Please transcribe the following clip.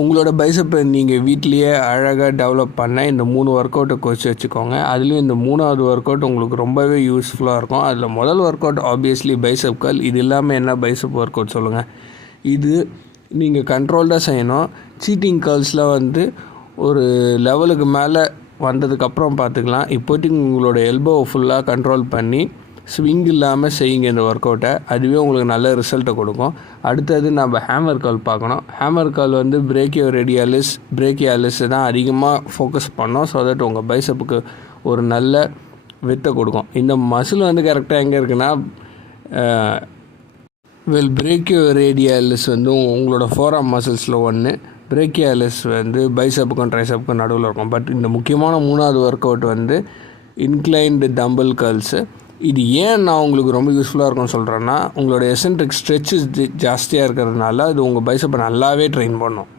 உங்களோட பைசப்பை நீங்கள் வீட்லேயே அழகாக டெவலப் பண்ண இந்த 3 ஒர்க் அவுட்டை குறித்து வச்சுக்கோங்க. அதுலேயும் இந்த 3வது ஒர்க் அவுட் உங்களுக்கு ரொம்பவே யூஸ்ஃபுல்லாக இருக்கும். அதில் முதல் work out obviously bicep curl. இது இல்லாமல் என்ன பைசப் ஒர்க் அவுட் சொல்லுங்கள். இது நீங்கள் கண்ட்ரோல்டாக செய்யணும். சீட்டிங் கர்ல்ஸில் ஒரு லெவலுக்கு மேலே வந்ததுக்கப்புறம் பார்த்துக்கலாம். இப்போதைக்கு உங்களோட எல்போவை ஃபுல்லாக கண்ட்ரோல் பண்ணி ஸ்விங் இல்லாமல் செய்யுங்க இந்த ஒர்க் அவுட்டை. அதுவே உங்களுக்கு நல்ல ரிசல்ட்டை கொடுக்கும். அடுத்தது நம்ம ஹேமர் கர்ல் பார்க்கணும். ஹேமர் கர்ல் பிரேக்கியாலிஸ் தான் அதிகமாக ஃபோக்கஸ் பண்ணோம். ஸோ தட் உங்கள் பைசப்புக்கு ஒரு நல்ல வித்தை கொடுக்கும். இந்த மசில் கரெக்டாக எங்கே இருக்குன்னா பிரேக்கியோரேடியாலிஸ் உங்களோட ஃபோராம் மசில்ஸில் ஒன்று. பிரேக்கியாலிஸ் பைசப்புக்கும் ட்ரைசப்புக்கும் நடுவில் இருக்கும். பட் இந்த முக்கியமான 3வது ஒர்க் அவுட் இன்க்ளைன்டு டம்பிள் கர்ல்ஸு. இது ஏன் நான் உங்களுக்கு ரொம்ப யூஸ்ஃபுல்லாக இருக்கும்னு சொல்கிறேன்னா, உங்களோட எசென்ட்ரிக் ஸ்ட்ரெச்சஸ் ஜாஸ்தியாக இருக்கிறதுனால இது உங்கள் பைசப்பை நல்லாவே ட்ரெயின் பண்ணும்.